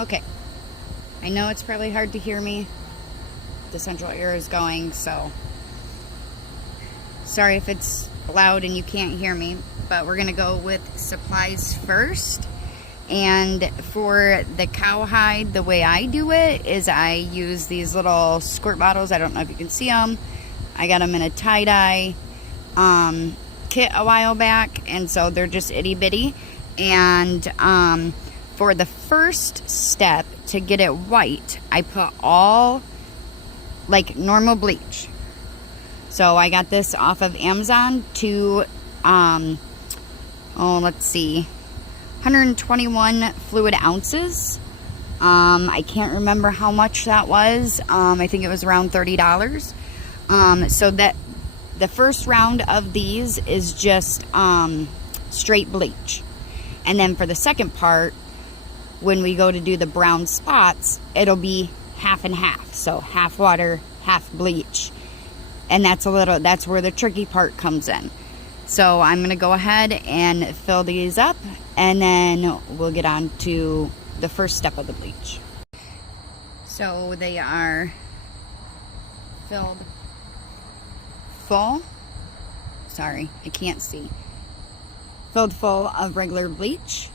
Okay. I know it's probably hard to hear me. The central air is going, so sorry if it's loud and you can't hear me, but we're gonna go with supplies first. And for the cowhide, the way I do it is I use these little squirt bottles. I don't know if you can see them. I got them in a tie-dye kit a while back, and so they're just itty bitty. And for the first step to get it white, I put all like normal bleach. So I got this off of Amazon to let's see, 121 fluid ounces. I can't remember how much that was. I think it was around $30. So that the first round of these is just straight bleach. And then for the second part, when we go to do the brown spots, it'll be half and half. So half water, half bleach. And that's where the tricky part comes in. So I'm going to go ahead and fill these up, and then we'll get on to the first step of the bleach. So they are filled full. Sorry, I can't see. Filled full of regular bleach.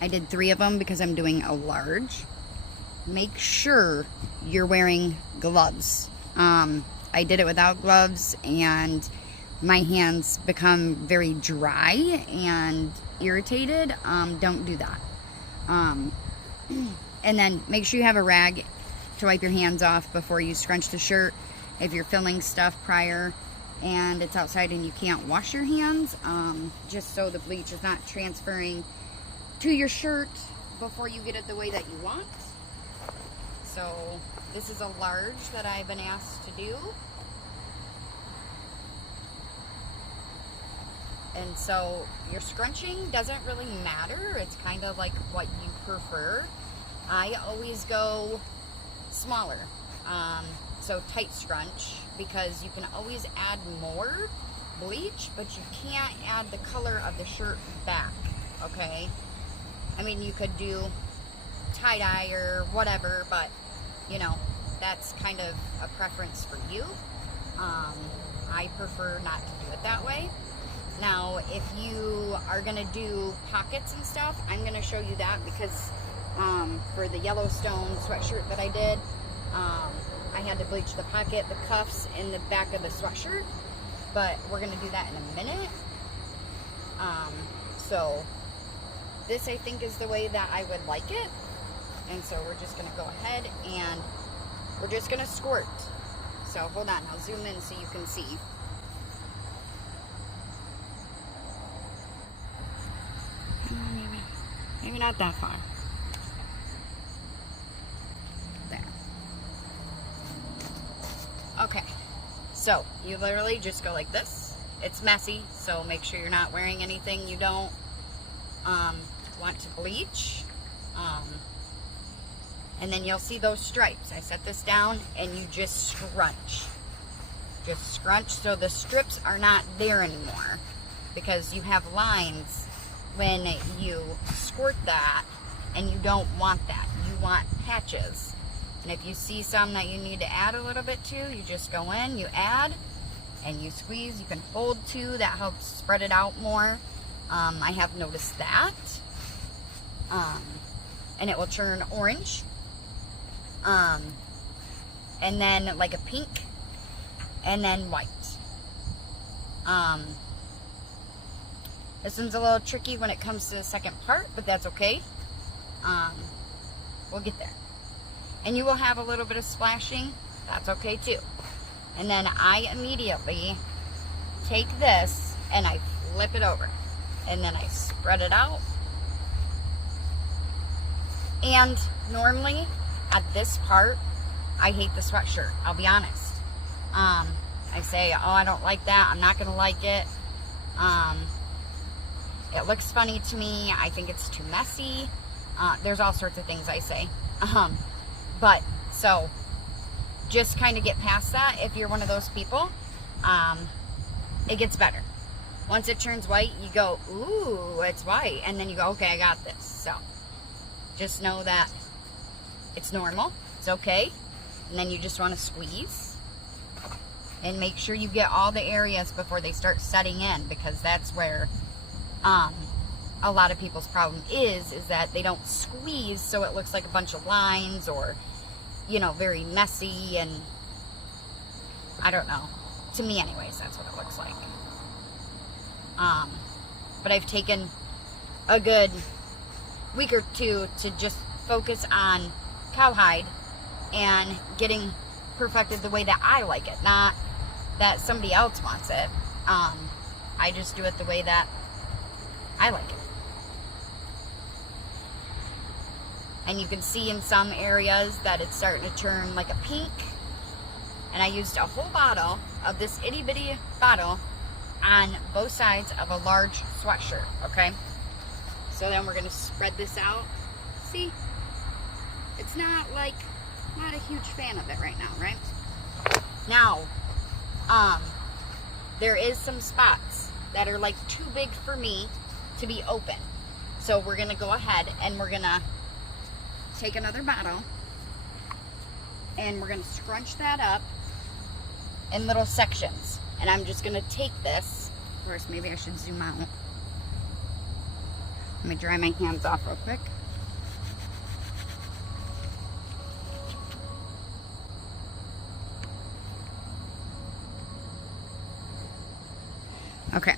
I did 3 of them because I'm doing a large. Make sure you're wearing gloves. I did it without gloves, and my hands become very dry and irritated. Don't do that. And then make sure you have a rag to wipe your hands off before you scrunch the shirt if you're filling stuff prior and it's outside and you can't wash your hands, just so the bleach is not transferring to your shirt before you get it the way that you want. So this is a large that I've been asked to do. And so your scrunching doesn't really matter. It's kind of like what you prefer. I always go smaller, so tight scrunch, because you can always add more bleach, but you can't add the color of the shirt back, okay? I mean, you could do tie-dye or whatever, but, you know, that's kind of a preference for you. I prefer not to do it that way. Now, if you are going to do pockets and stuff, I'm going to show you that because for the Yellowstone sweatshirt that I did, I had to bleach the pocket, the cuffs, and the back of the sweatshirt. But we're going to do that in a minute. So this, I think, is the way that I would like it. And so we're just going to go ahead and we're just going to squirt. So hold on, I'll zoom in so you can see. Maybe not that far. There. Okay. So you literally just go like this. It's messy, so make sure you're not wearing anything you don't want to bleach. And then you'll see those stripes. I set this down and you just scrunch. Just scrunch so the strips are not there anymore, because you have lines when you squirt that, and you don't want that. You want patches. And if you see some that you need to add a little bit to, you just go in, you add, and you squeeze. You can hold too. That helps spread it out more. I have noticed that. And it will turn orange. And then like a pink, and then white. This one's a little tricky when it comes to the second part, but that's okay. We'll get there. And you will have a little bit of splashing. That's okay too. And then I immediately take this and I flip it over. And then I spread it out. And normally at this part, I hate the sweatshirt. I'll be honest. I say, oh, I don't like that. I'm not going to like it. It looks funny to me. I think it's too messy. There's all sorts of things I say. But, so, just kind of get past that if you're one of those people. It gets better. Once it turns white, you go, ooh, it's white. And then you go, okay, I got this. So, just know that it's normal, it's okay. And then you just want to squeeze and make sure you get all the areas before they start setting in, because that's where a lot of people's problem is that they don't squeeze, so it looks like a bunch of lines, or, you know, very messy, and I don't know. To me anyways, that's what it looks like. But I've taken a good week or two to just focus on cowhide and getting perfected the way that I like it, not that somebody else wants it. I just do it the way that I like it. And you can see in some areas that it's starting to turn like a pink. And I used a whole bottle of this itty bitty bottle on both sides of a large sweatshirt, okay? So then we're gonna spread this out. See? It's not a huge fan of it right now, right? Now, there is some spots that are like too big for me to be open. So we're gonna go ahead and we're gonna take another bottle and we're gonna scrunch that up in little sections. And I'm just gonna take this. Of course, maybe I should zoom out. Let me dry my hands off real quick. Okay.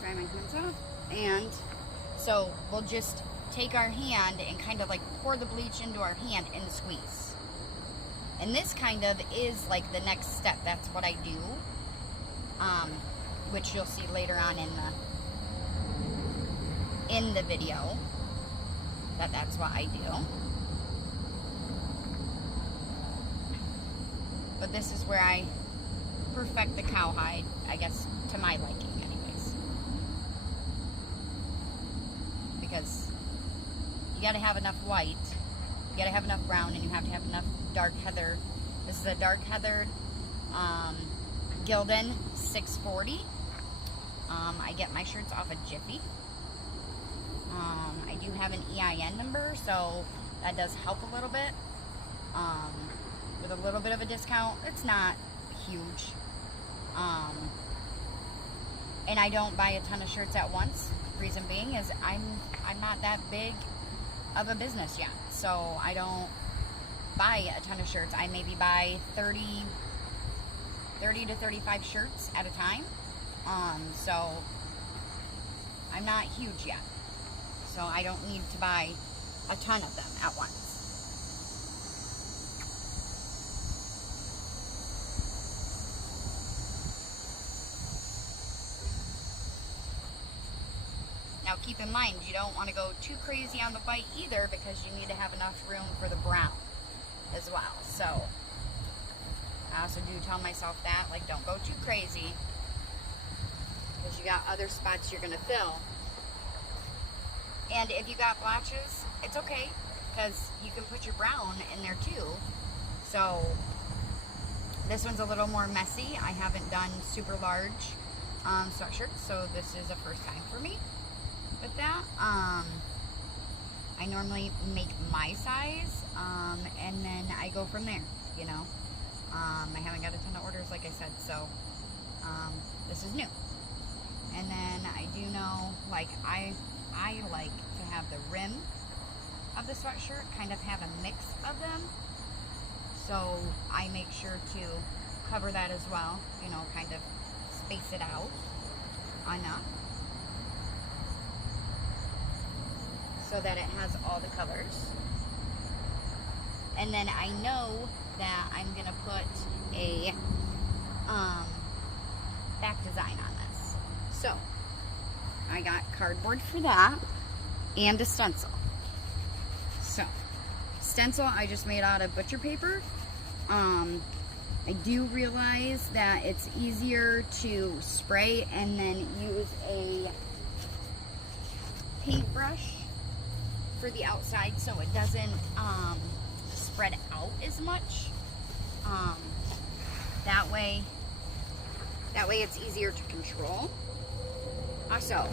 Dry my hands off. And so we'll just take our hand and kind of like pour the bleach into our hand and squeeze. And this kind of is like the next step. That's what I do. Which you'll see later on in the video. That's what I do. But this is where I perfect the cowhide, I guess, to my liking anyways. Because you gotta have enough white, you gotta have enough brown, and you have to have enough dark heather. This is a dark heathered Gildan 640. I get my shirts off of Jiffy. I do have an EIN number, so that does help a little bit. With a little bit of a discount. It's not huge. And I don't buy a ton of shirts at once. Reason being is I'm not that big of a business yet, so I don't buy a ton of shirts. I maybe buy 30 to 35 shirts at a time. So I'm not huge yet, so I don't need to buy a ton of them at once. Now keep in mind, you don't want to go too crazy on the white either, because you need to have enough room for the brown as well. So I also do tell myself that, like, don't go too crazy, because you got other spots you're going to fill. And if you got blotches, it's okay, because you can put your brown in there too. So this one's a little more messy. I haven't done super large sweatshirts, so this is a first time for me with that. I normally make my size, and then I go from there, you know. I haven't got a ton of orders, like I said, so this is new. And then I do know, like, I like to have the rim of the sweatshirt kind of have a mix of them, so I make sure to cover that as well, you know, kind of space it out enough so that it has all the colors. And then I know that I'm gonna put a back design on this, so I got cardboard for that and a stencil. So stencil I just made out of butcher paper. I do realize that it's easier to spray and then use a paintbrush for the outside so it doesn't spread out as much. That way it's easier to control. Also,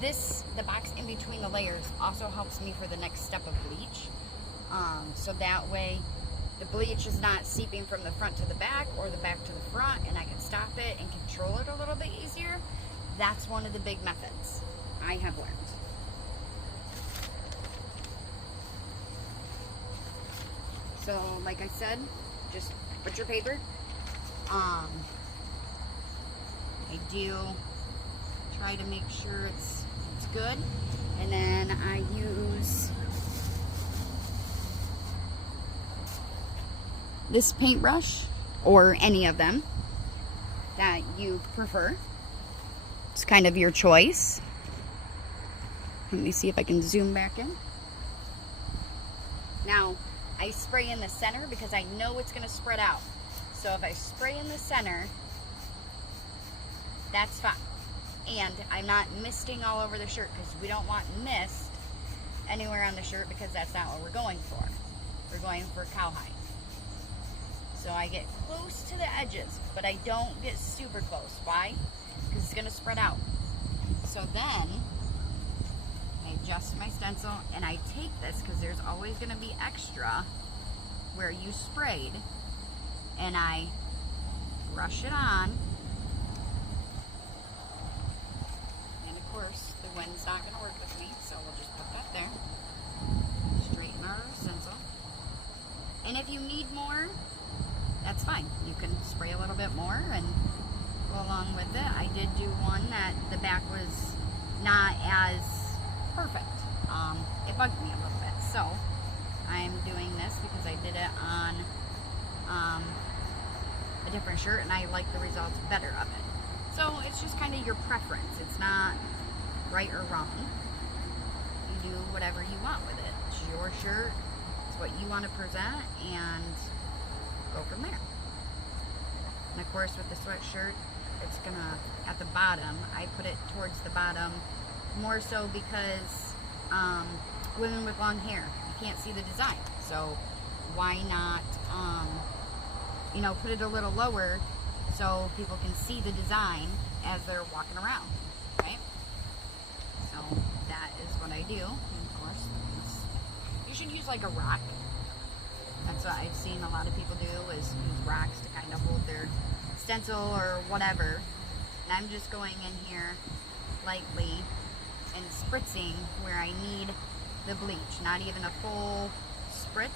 the box in between the layers also helps me for the next step of bleach. So that way the bleach is not seeping from the front to the back or the back to the front, and I can stop it and control it a little bit easier. That's one of the big methods I have learned. So like I said, just butcher paper. I do try to make sure it's good, and then I use this paintbrush or any of them that you prefer. It's kind of your choice. Let me see if I can zoom back in. Now, I spray in the center because I know it's going to spread out. So if I spray in the center, that's fine. And I'm not misting all over the shirt because we don't want mist anywhere on the shirt because that's not what we're going for. We're going for cowhide. So I get close to the edges, but I don't get super close. Why? Because it's going to spread out. So then I adjust my stencil and I take this because there's always going to be extra where you sprayed, and I brush it on. And of course, the wind's not going to work with me, so we'll just put that there. Straighten our stencil. And if you need more, that's fine. You can spray a little bit more and go along with it. I did do one that the back was not as perfect. It bugged me a little bit. So I'm doing this because I did it on a different shirt and I like the results better of it. So it's just kind of your preference. It's not right or wrong. You do whatever you want with it. It's your shirt. It's what you want to present, and go from there. And of course with the sweatshirt, it's gonna, at the bottom, I put it towards the bottom more so because women with long hair, you can't see the design. So why not, you know, put it a little lower so people can see the design as they're walking around, right? So that is what I do. And of course, you should use like a rock. That's what I've seen a lot of people do, is use rocks to kind of hold their stencil or whatever. And I'm just going in here lightly and spritzing where I need the bleach. Not even a full spritz.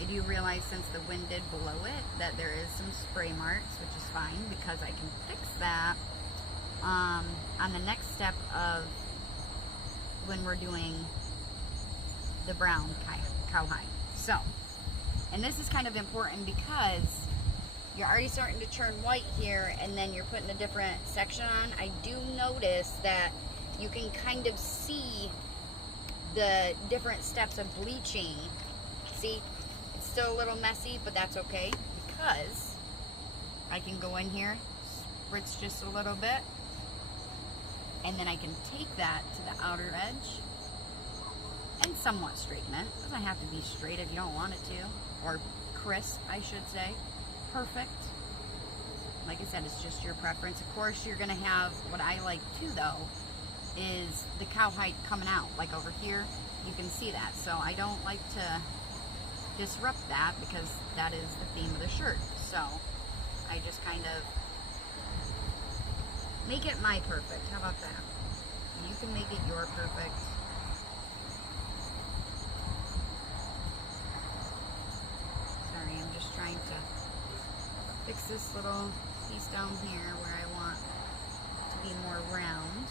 I do realize since the wind did blow it that there is some spray marks, which is fine because I can fix that on the next step of when we're doing the brown cowhide. So, and this is kind of important because you're already starting to turn white here and then you're putting a different section on. I do notice that you can kind of see the different steps of bleaching. See, it's still a little messy, but that's okay because I can go in here, spritz just a little bit, and then I can take that to the outer edge and somewhat straighten it. It doesn't have to be straight if you don't want it to, or crisp, I should say. Perfect. Like I said, it's just your preference. Of course, you're going to have, what I like too though, is the cowhide coming out. Like over here, you can see that. So I don't like to disrupt that because that is the theme of the shirt. So I just kind of make it my perfect. How about that? You can make it your perfect. Sorry, I'm just trying to fix this little piece down here where I want to be more round.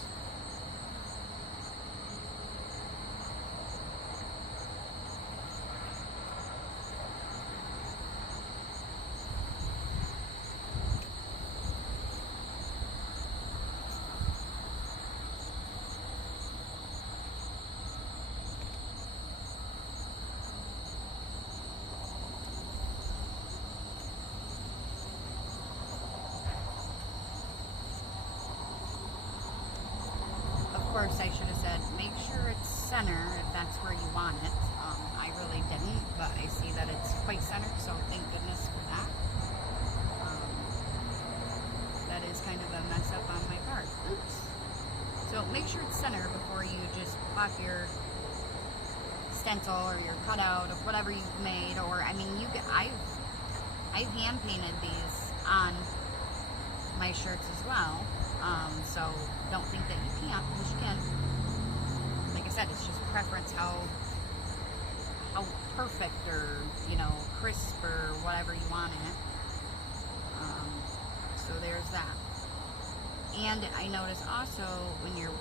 Of course, I should have said, make sure it's center if that's where you want it. I really didn't, but I see that it's quite centered, so thank goodness for that. That is kind of a mess up on my part. make sure it's center before you just pop your stencil or your cutout of whatever you've made. Or I mean, I've hand painted these on my shirts as well. So don't think that you can't, because you can. Like I said, it's just preference how perfect or, you know, crisp or whatever you want it. So there's that. And I notice also when you're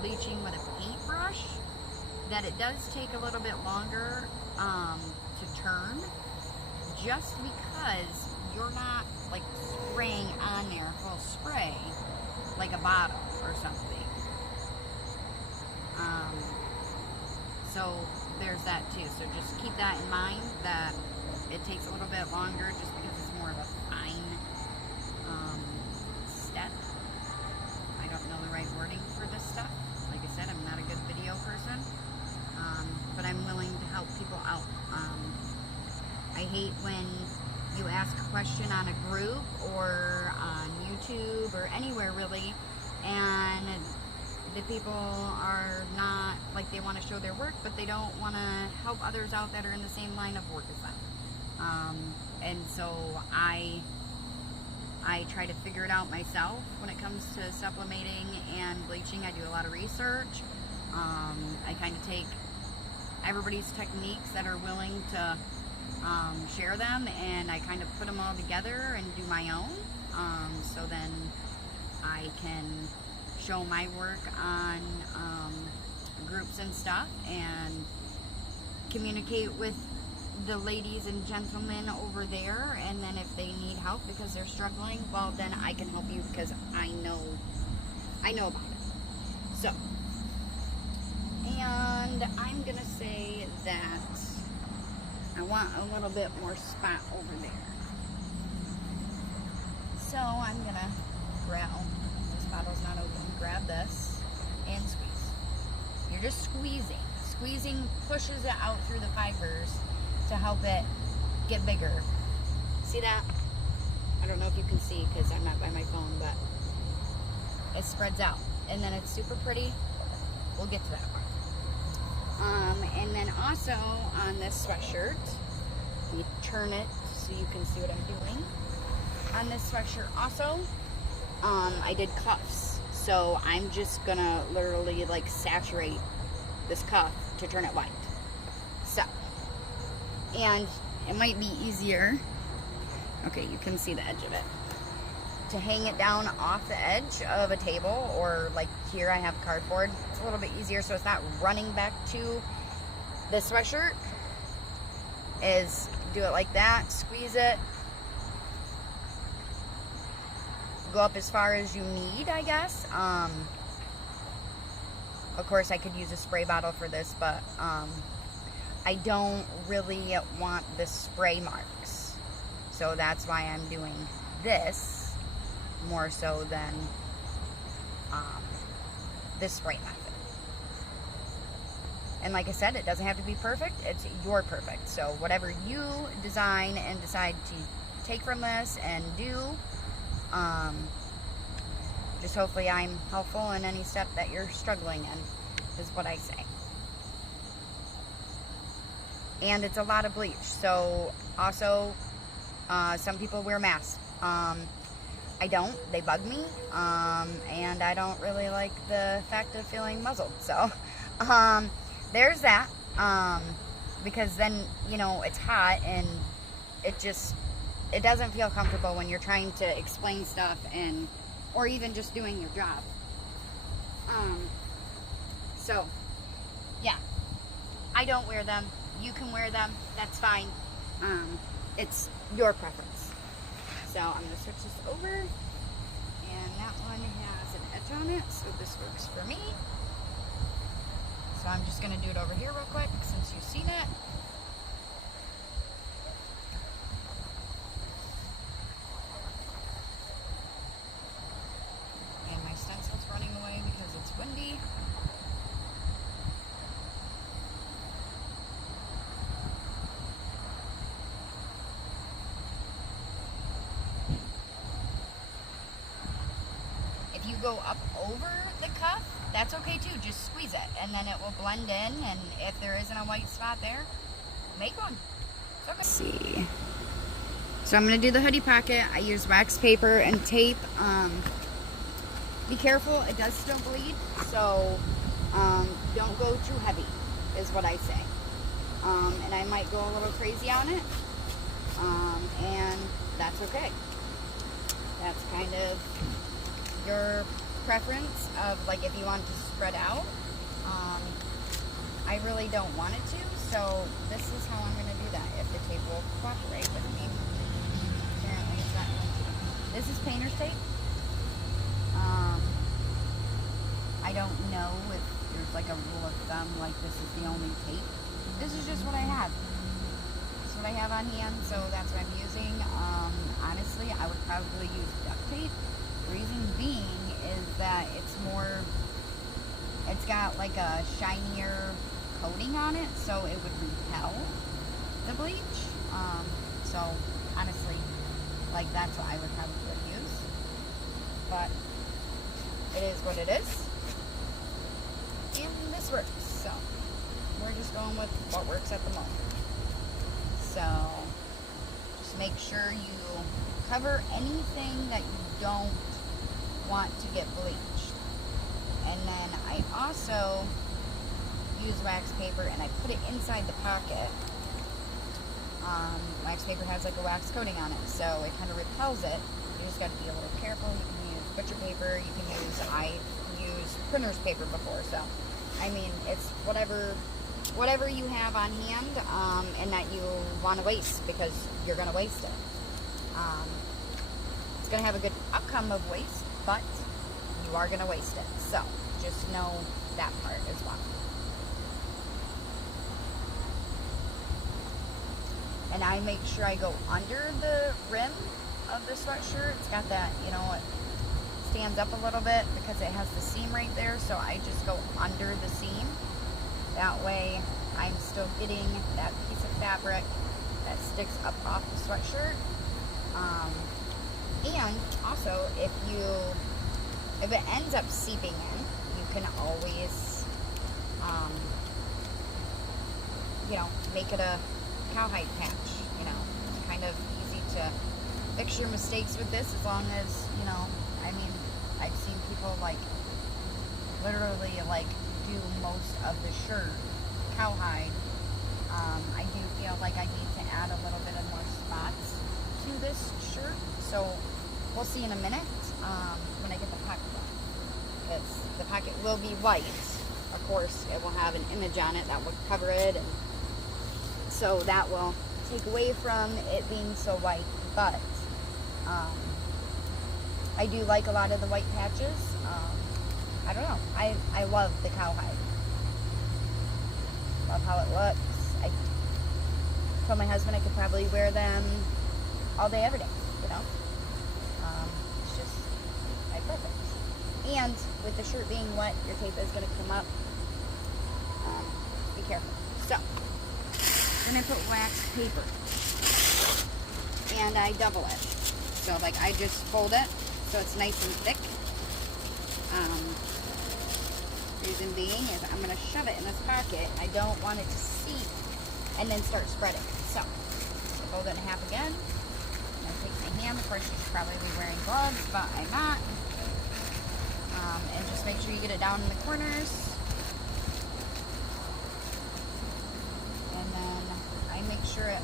bleaching with a paintbrush that it does take a little bit longer to turn, just because you're not like spraying on there full spray like a bottle or something. So there's that too. So just keep that in mind, that it takes a little bit longer just because it's more of a fine step. I don't know the right wording for this stuff. Like I said, I'm not a good video person, but I'm willing to help people out. I hate when you ask a question on a group or on YouTube or anywhere really, and the people are not, like, they want to show their work, but they don't want to help others out that are in the same line of work as them. And so I try to figure it out myself when it comes to sublimating and bleaching. I do a lot of research. I kind of take everybody's techniques that are willing to share them, and I kind of put them all together and do my own. So then I can show my work on groups and stuff, and communicate with the ladies and gentlemen over there, and then if they need help because they're struggling, well, then I can help you because I know about it. So, and I'm gonna say that I want a little bit more spot over there. So I'm gonna grab, this bottle's not open, grab this and squeeze. You're just squeezing. Squeezing pushes it out through the fibers to help it get bigger. See that? I don't know if you can see because I'm not by my phone, but it spreads out. And then it's super pretty. We'll get to that part. And then also on this sweatshirt, you turn it so you can see what I'm doing. On this sweatshirt also, I did cuffs. So I'm just gonna literally like saturate this cuff to turn it white. So, and it might be easier, okay, you can see the edge of it, to hang it down off the edge of a table, or like here I have cardboard. It's a little bit easier so it's not running back to the sweatshirt. Is do it like that, squeeze it, go up as far as you need, I guess. Of course I could use a spray bottle for this, but I don't really want the spray marks, so that's why I'm doing this more so than this spray method. And like I said, it doesn't have to be perfect, it's your perfect. So whatever you design and decide to take from this and do, just hopefully I'm helpful in any step that you're struggling in, is what I say. And it's a lot of bleach. So also, some people wear masks. I don't. They bug me. And I don't really like the fact of feeling muzzled. So, there's that. Because then, you know, it's hot and it doesn't feel comfortable when you're trying to explain stuff and, or even just doing your job. So, yeah. I don't wear them. You can wear them. That's fine. It's your preference. So I'm going to switch this over. And that one has an edge on it, so this works for me. So I'm just going to do it over here real quick since you've seen it. And my stencil's running away because it's windy. go up over the cuff, that's okay too. Just squeeze it and then it will blend in, and if there isn't a white spot there, make one. It's okay. Let's see. So I'm gonna do the hoodie pocket. I use wax paper and tape. Be careful, it does still bleed, so don't go too heavy is what I say. And I might go a little crazy on it, and that's okay. That's kind of your preference of like if you want to spread out. I really don't want it to, so this is how I'm going to do that if the tape will cooperate with me. Apparently it's not going to. This is painter's tape. I don't know if there's like a rule of thumb like this is the only tape. This is just what I have. This is what I have on hand, so that's what I'm using. Honestly, I would probably use duct tape. Reason being is that it's got like a shinier coating on it, so it would repel the bleach. So honestly, like that's what I would probably use. But it is what it is. And this works, so we're just going with what works at the moment. So just make sure you cover anything that you don't want to get bleached. And then I also use wax paper and I put it inside the pocket. Wax paper has like a wax coating on it, so it kind of repels it. You just got to be a little careful. You can use butcher paper, you can use, I used printer's paper before, so I mean, it's whatever you have on hand, and that you want to waste, because you're going to waste it. It's going to have a good outcome of waste, but you are going to waste it. So just know that part as well. And I make sure I go under the rim of the sweatshirt. It's got that, you know, it stands up a little bit because it has the seam right there, so I just go under the seam. That way I'm still getting that piece of fabric that sticks up off the sweatshirt. And also, if it ends up seeping in, you can always you know, make it a cowhide patch. You know, it's kind of easy to fix your mistakes with this, as long as, you know, I mean, I've seen people like literally like do most of the shirt cowhide. I do feel like I need to add a little bit of more spots to this shirt, so we'll see in a minute when I get the pocket done. Because the pocket will be white. Of course, it will have an image on it that will cover it, and so that will take away from it being so white. But I do like a lot of the white patches. I don't know. I love the cowhide. Love how it looks. I told my husband I could probably wear them all day, every day. You know, it's just like perfect. And with the shirt being wet, your tape is going to come up. Be careful. So, then I put wax paper, and I double it. So, like, I just fold it so it's nice and thick. Reason being is I'm going to shove it in this pocket. I don't want it to seep and then start spreading. So, I fold it in half again. I take my hand. Of course, you should probably be wearing gloves, but I'm not. And just make sure you get it down in the corners. And then I make sure it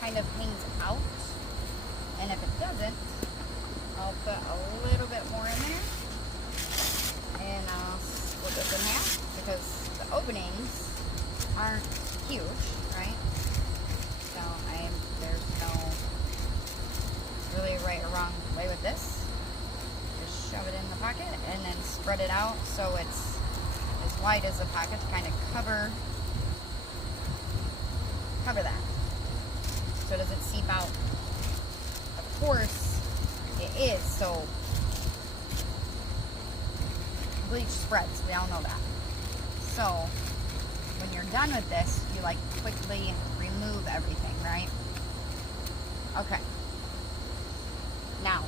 kind of hangs out. And if it doesn't, I'll put a little bit more in there. And I'll split this in half, because the openings aren't huge, right? So there's no really right or wrong way with this. Just shove it in the pocket and then spread it out so it's as wide as the pocket to kind of cover that, so it doesn't seep out. Of course it is, so bleach spreads, we all know that. So when you're done with this, you like quickly remove everything, right? Okay. Now,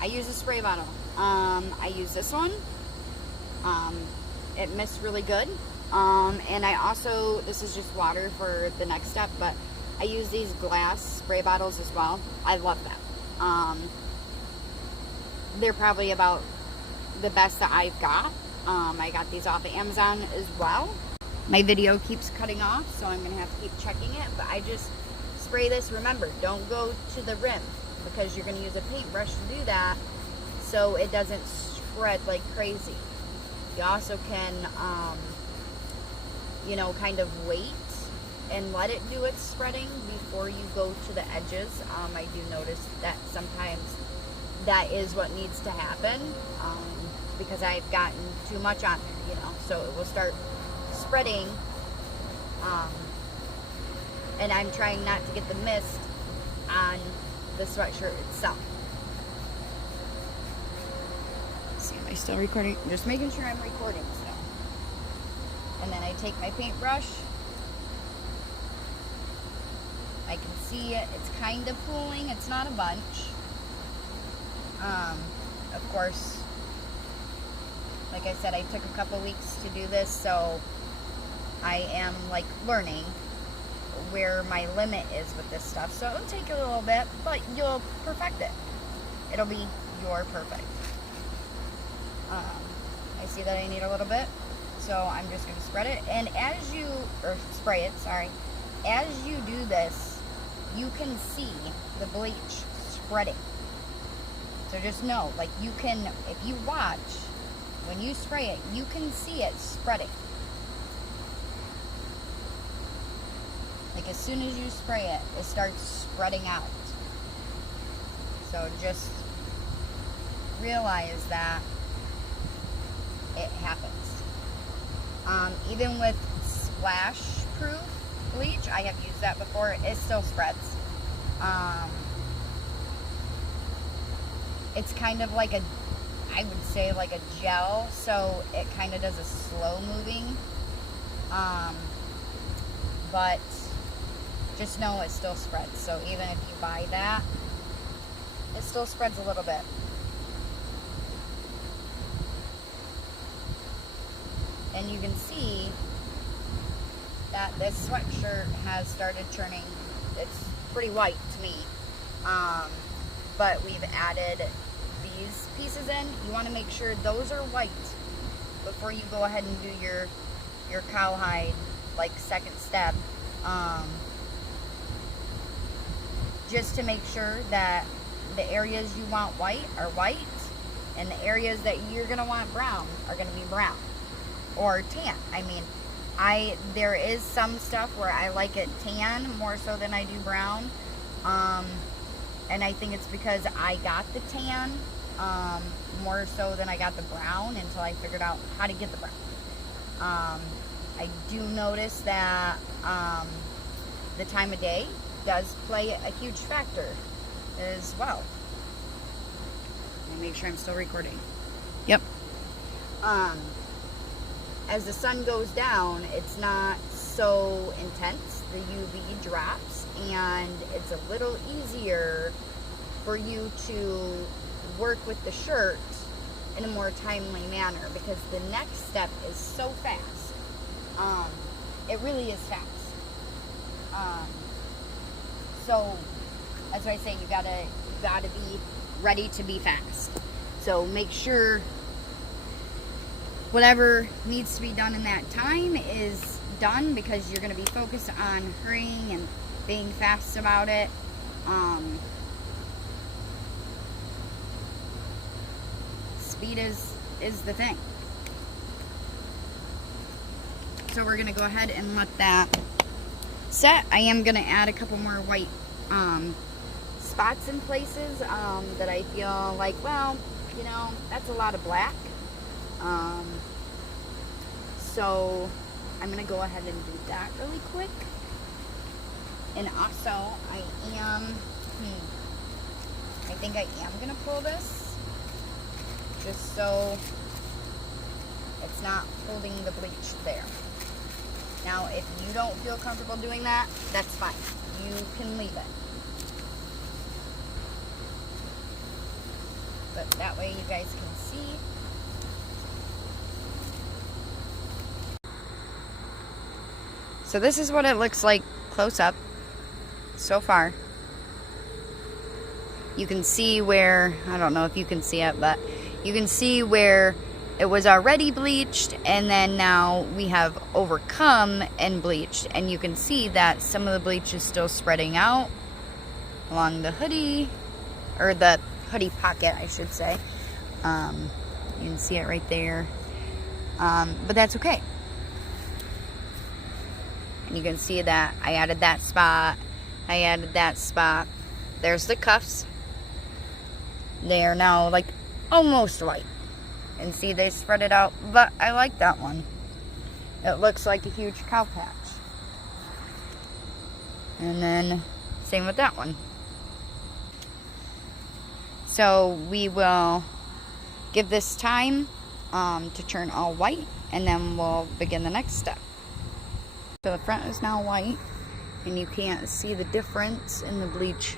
I use a spray bottle. I use this one. It mists really good. And I also, this is just water for the next step, but I use these glass spray bottles as well. I love them. They're probably about the best that I've got. I got these off of Amazon as well. My video keeps cutting off, so I'm gonna have to keep checking it, but I just spray this. Remember, don't go to the rim because you're gonna use a paintbrush to do that so it doesn't spread like crazy. You also can, you know, kind of wait and let it do its spreading before you go to the edges. I do notice that sometimes that is what needs to happen because I've gotten too much on there, you know, so it will start spreading, and I'm trying not to get the mist on the sweatshirt itself. Let's see, am I still recording? Just making sure I'm recording still. And then I take my paintbrush. I can see it, it's kind of pooling, it's not a bunch. Of course, like I said, I took a couple weeks to do this, so I am like learning where my limit is with this stuff. So it'll take a little bit, but you'll perfect it. It'll be your perfect. I see that I need a little bit, so I'm just going to spread it. And as you, or spray it, sorry. As you do this, you can see the bleach spreading. So just know, like you can, if you watch, when you spray it, you can see it spreading. Like as soon as you spray it, it starts spreading out. So just realize that it happens. Even with splash proof bleach, I have used that before, it still spreads. It's kind of like a, I would say like a gel, so it kind of does a slow moving, but just know it still spreads. So even if you buy that, it still spreads a little bit. And you can see that this sweatshirt has started turning, it's pretty white to me, but we've added these pieces in. You want to make sure those are white before you go ahead and do your cowhide, like second step, just to make sure that the areas you want white are white and the areas that you're going to want brown are going to be brown or tan. I mean, there is some stuff where I like it tan more so than I do brown, and I think it's because I got the tan more so than I got the brown until I figured out how to get the brown. I do notice that the time of day does play a huge factor as well. Let me make sure I'm still recording. Yep. As the sun goes down, it's not so intense. The UV drops, and it's a little easier for you to work with the shirt in a more timely manner because the next step is so fast. It really is fast. So that's why I say you gotta be ready to be fast. So make sure whatever needs to be done in that time is done because you're going to be focused on hurrying and being fast about it. Speed is the thing. So we're going to go ahead and let that set. I am going to add a couple more white spots in places that I feel like, well, you know, that's a lot of black. So I'm going to go ahead and do that really quick. And also I think I am going to pull this just so it's not holding the bleach there. Now if you don't feel comfortable doing that, that's fine. You can leave it. but that way you guys can see. So this is what it looks like close up so far. You can see where, I don't know if you can see it, but you can see where it was already bleached, and then now we have overcome and bleached, and you can see that some of the bleach is still spreading out along the hoodie, or the hoodie pocket, I should say. You can see it right there, but that's okay. And you can see that I added that spot, I added that spot. There's the cuffs. They are now like almost white. And see, they spread it out, but I like that one. It looks like a huge cow patch. And then same with that one. So we will give this time to turn all white, and then we'll begin the next step. So the front is now white, and you can't see the difference in the bleached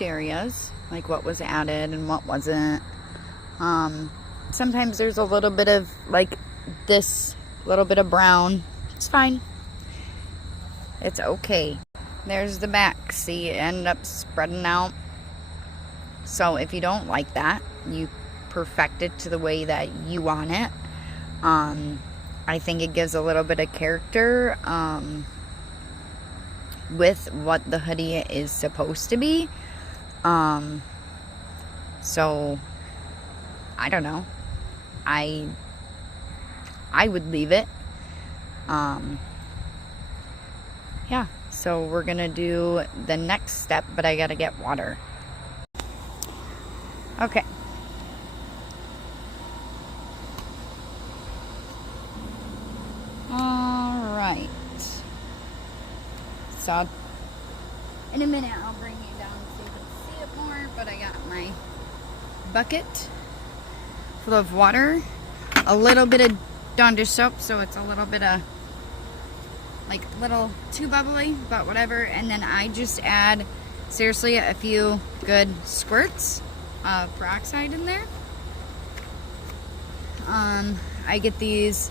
areas, like what was added and what wasn't. Sometimes there's a little bit of like this little bit of brown. It's fine. It's okay. There's the back. See, it ended up spreading out. So if you don't like that, you perfect it to the way that you want it. I think it gives a little bit of character with what the hoodie is supposed to be. So I don't know. I would leave it. Yeah, so we're gonna do the next step, but I gotta get water. Okay. Alright. So in a minute I'll bring you down so you can see it more, but I got my bucket full of water, a little bit of Dawn dish soap, so it's a little bit of like little too bubbly, but whatever. And then I just add seriously a few good squirts of peroxide in there. I get these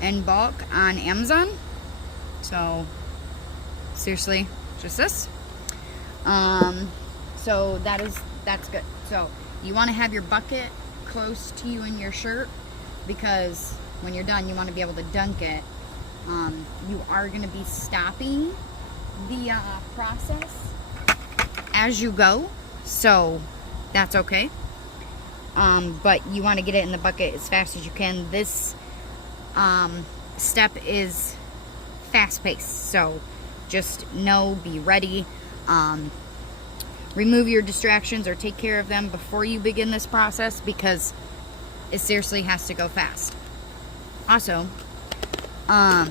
in bulk on Amazon, so seriously just this. So that's good. So you want to have your bucket close to you in your shirt, because when you're done you want to be able to dunk it. You are going to be stopping the process as you go, so that's okay. But you want to get it in the bucket as fast as you can. This step is fast paced, so just know, be ready. Remove your distractions or take care of them before you begin this process, because it seriously has to go fast. Also, I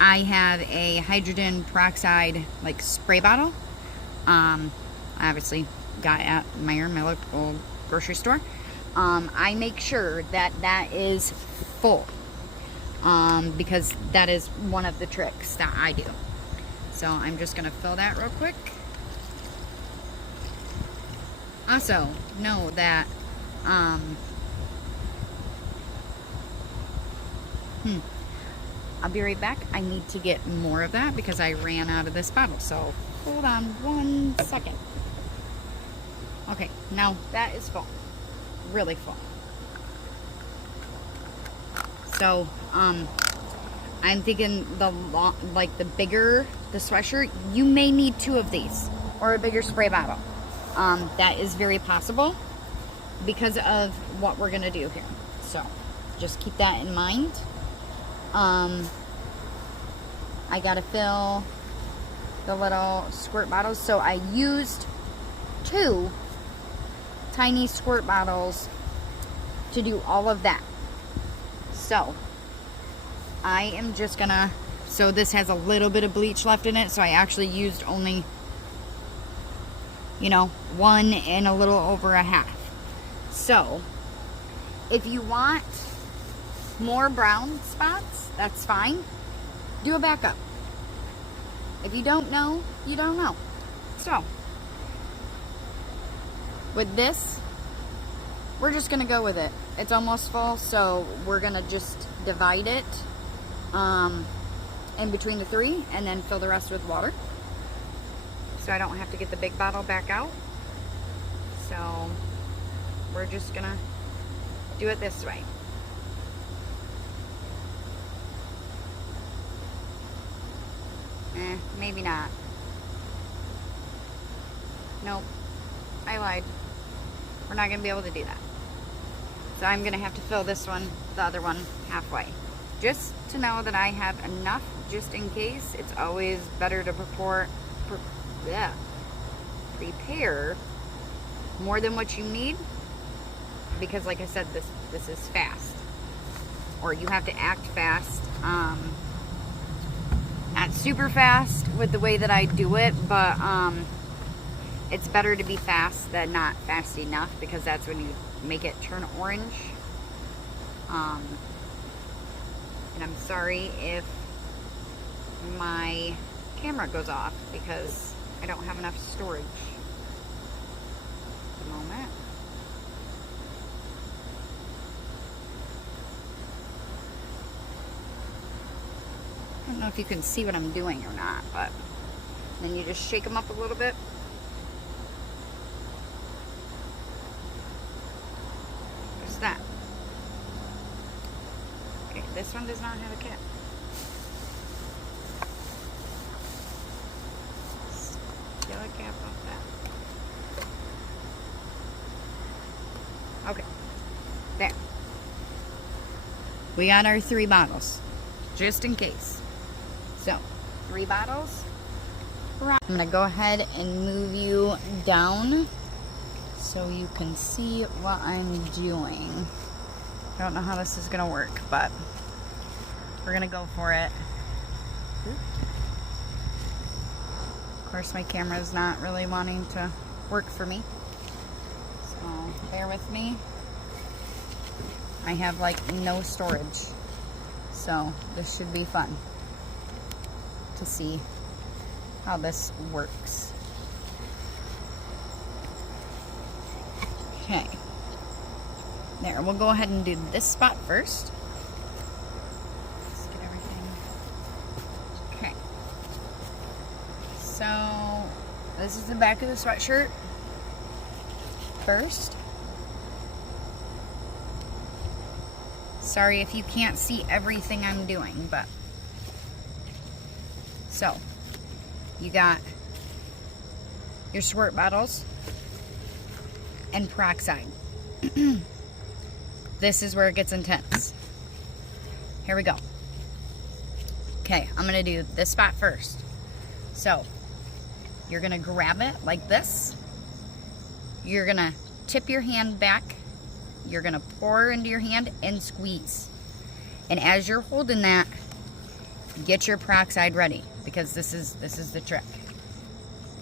have a hydrogen peroxide like spray bottle. I obviously got at my local grocery store. I make sure that that is full, because that is one of the tricks that I do. So I'm just gonna fill that real quick. Also, know that I'll be right back. I need to get more of that because I ran out of this bottle. So hold on 1 second. Okay, now that is full. Really full. So, I'm thinking the bigger the sweatshirt, you may need 2 of these or a bigger spray bottle. That is very possible because of what we're gonna do here. So just keep that in mind. I gotta fill the little squirt bottles, so I used 2 tiny squirt bottles to do all of that. So I am just gonna, so this has a little bit of bleach left in it, so I actually used only, 1 and a little over a half. So if you want more brown spots, that's fine. Do a backup. If you don't know, you don't know. So With this, we're just gonna go with it. It's almost full, so we're gonna just divide it in between the 3 and then fill the rest with water. So I don't have to get the big bottle back out. So we're just gonna do it this way. Maybe not. Nope, I lied. We're not gonna be able to do that. So I'm gonna have to fill this one, the other one, halfway. Just to know that I have enough just in case. It's always better to prepare more than what you need, because like I said, this is fast, or you have to act fast. Not super fast with the way that I do it, but it's better to be fast than not fast enough, because that's when you make it turn orange. And I'm sorry if my camera goes off because I don't have enough storage at the moment. I don't know if you can see what I'm doing or not, but then you just shake them up a little bit. Just that. Okay, this one does not have a cap. Peel a cap off that. Okay. There. We got our 3 bottles, just in case. So, 3 bottles. I'm gonna go ahead and move you down so you can see what I'm doing. I don't know how this is gonna work, but we're gonna go for it. Of course, my camera is not really wanting to work for me, so bear with me. I have like no storage, so this should be fun to see how this works. Okay. There, we'll go ahead and do this spot first. Let's get everything. Okay. So, this is the back of the sweatshirt first. Sorry if you can't see everything I'm doing, but so you got your squirt bottles and peroxide. This is where it gets intense. Here we go. Okay, I'm gonna do this spot first. So you're gonna grab it like this. You're gonna tip your hand back. You're gonna pour into your hand and squeeze. And as you're holding that, get your peroxide ready, because this is the trick.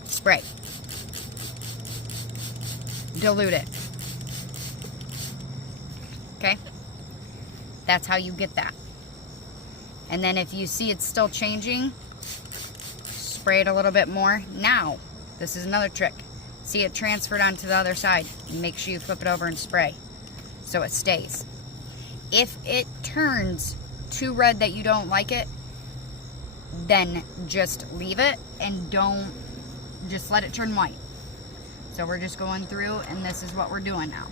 Spray. Dilute it. Okay? That's how you get that. And then if you see it's still changing, spray it a little bit more. Now, this is another trick. See it transferred onto the other side. Make sure you flip it over and spray so it stays. If it turns too red that you don't like it, then just leave it and don't, just let it turn white. So we're just going through, and this is what we're doing now.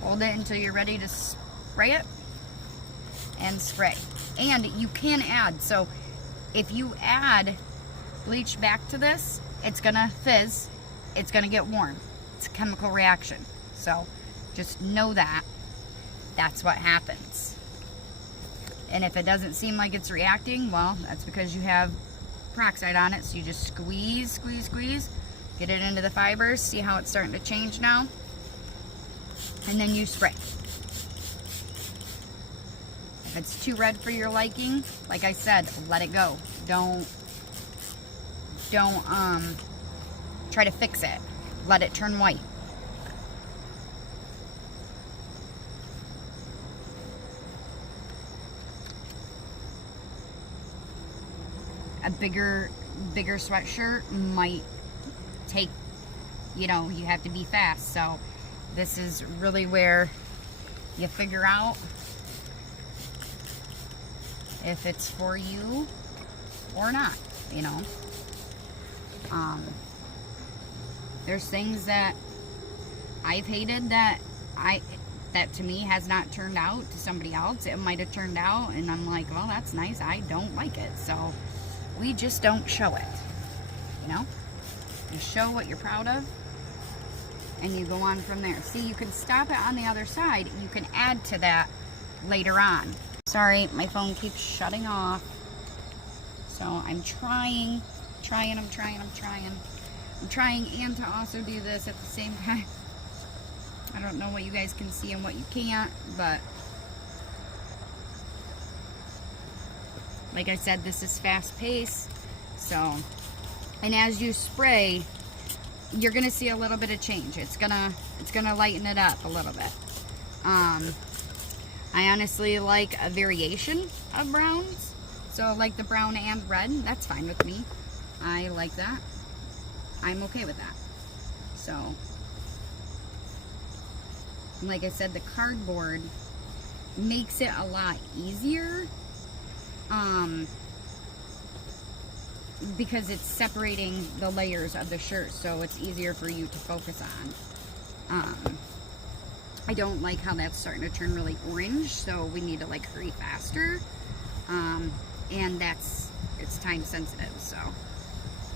Hold it until you're ready to spray it, and spray. And you can add, so if you add bleach back to this, it's gonna fizz, it's gonna get warm. It's a chemical reaction. So just know that that's what happens. And if it doesn't seem like it's reacting, well, that's because you have peroxide on it. So you just squeeze, squeeze, squeeze, get it into the fibers. See how it's starting to change now? And then you spray. If it's too red for your liking, like I said, let it go. Don't try to fix it. Let it turn white. A bigger sweatshirt might take you know, you have to be fast. So this is really where you figure out if it's for you or not, you know. There's things that I've hated that to me has not turned out. To somebody else it might have turned out, and I'm like, well, that's nice. I don't like it. So we just don't show it, you know. You show what you're proud of, and you go on from there. See, you can stop it on the other side. You can add to that later on. Sorry, my phone keeps shutting off. So I'm trying and to also do this at the same time. I don't know what you guys can see and what you can't, but like I said, this is fast paced. So, and as you spray, you're gonna see a little bit of change. It's gonna lighten it up a little bit. I honestly like a variation of browns. So like the brown and red, that's fine with me. I like that. I'm okay with that. So, like I said, the cardboard makes it a lot easier because it's separating the layers of the shirt, so it's easier for you to focus on. I don't like how that's starting to turn really orange, so we need to like hurry faster. And it's time sensitive, so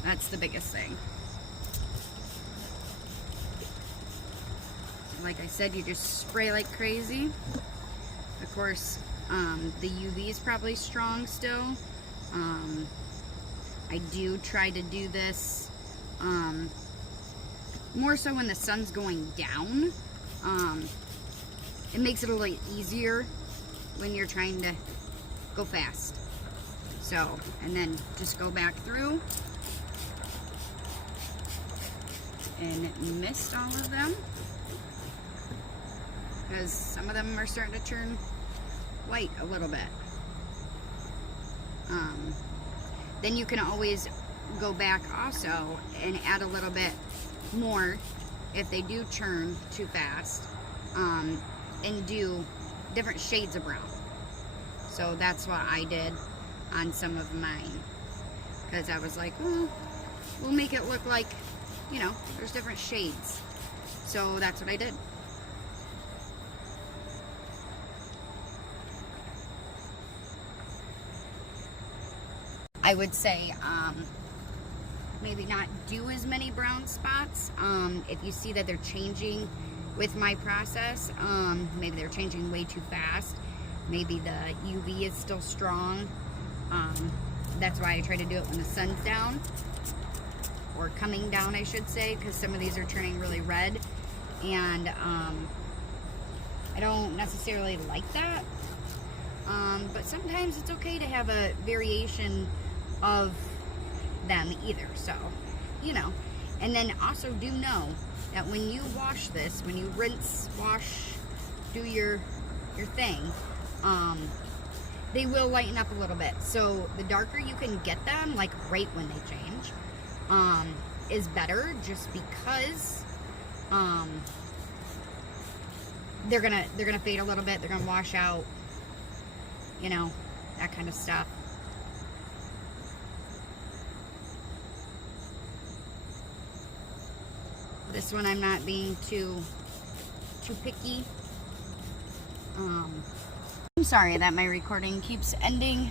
that's the biggest thing. Like I said, you just spray like crazy. Of course, the UV is probably strong still. I do try to do this more so when the sun's going down. It makes it a little easier when you're trying to go fast. So, and then just go back through and mist all of them, because some of them are starting to turn white a little bit. Then you can always go back also and add a little bit more if they do turn too fast, and do different shades of brown. So that's what I did on some of mine, because I was like, well, we'll make it look like, you know, there's different shades. So that's what I did. I would say maybe not do as many brown spots. If you see that they're changing with my process, maybe they're changing way too fast. Maybe the UV is still strong. That's why I try to do it when the sun's down, or coming down, I should say, because some of these are turning really red, and I don't necessarily like that. But sometimes it's okay to have a variation of them either, so, you know. And then also do know that when you wash this, when you rinse, wash, do your thing, they will lighten up a little bit. So the darker you can get them, like right when they change, is better, just because they're gonna fade a little bit, they're gonna wash out, you know, that kind of stuff. This one I'm not being too picky. I'm sorry that my recording keeps ending.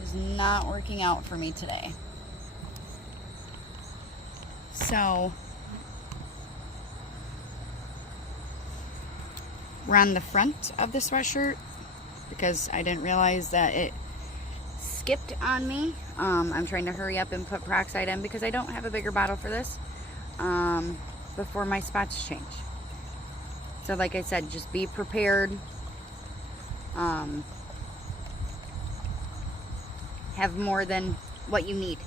It's not working out for me today. So we're on the front of the sweatshirt because I didn't realize that it skipped on me. I'm trying to hurry up and put peroxide in because I don't have a bigger bottle for this before my spots change. So like I said, just be prepared. Have more than what you need.